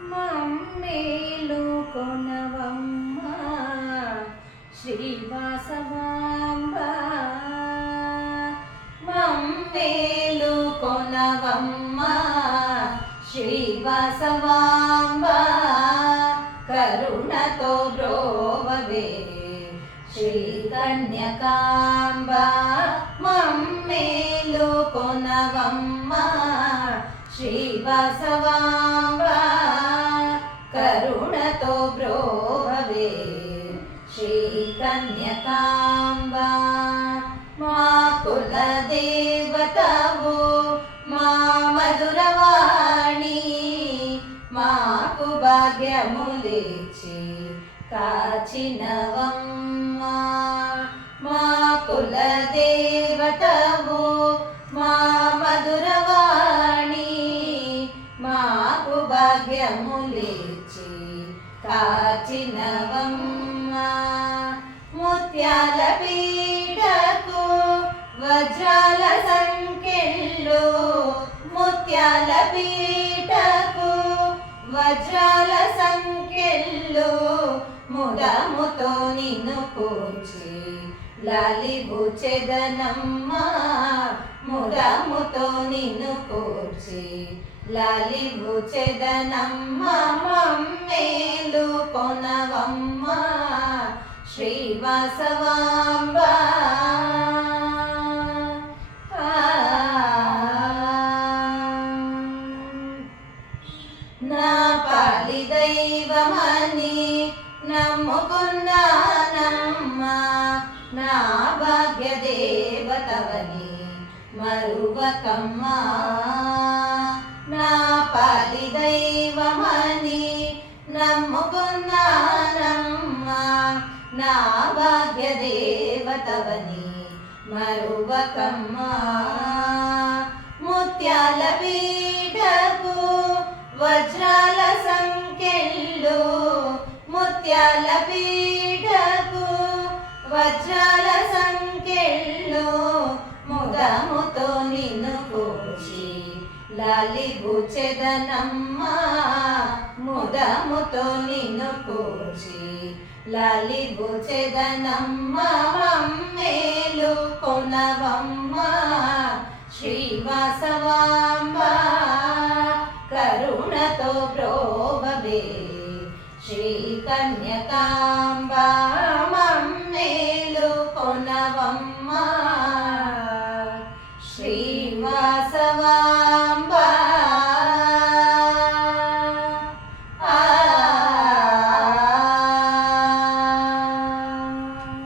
మమ్మేలు కొనవమ్మ శ్రీవాసవాంబ. మమ్మేలు కొనవమ్మ శ్రీవాసవాంబ. కరుణతో బ్రోవవే శ్రీ మమ్మేలు కొనవమ్మ శ్రీవాసవాంబ కరుణతో బ్రోవవే శ్రీ మా కుల మా మధురవాణి మాకు భాగ్యములిచి కాచినవమ్మా కాచినవమ్మ ముత్యాల పీడకు వజ్రాల సంఖ్యలు ముత్యాల పీటకు వజ్రాల సంఖ్యలు ముదముతో నిన్ను కూర్చి లాలిబుచెదనమ్మ ముదముతో నిన్ను పూచి లాలిబుచెదనమ్మ మమ్మేలు శ్రీవాసవాంబ నా పాలి దైవమని నమ్ముకున్నానమ్మా నా భాగ్య దేవతవని మరువకమ్మా. నా పాలి దైవమని దేవతవని మరువకమ్మా ముత్యాల పీఠకు వజ్రాల సంఖ్యలు ముత్యాల పీఠకు వజ్రాల సంఖ్యలు ముదముతో నిన్ను కూర్చి లాలి బుచెదనమ్మ ముదముతో నిన్ను కూర్చి లాలి प्रोभवे श्रीकन्यकाम्बा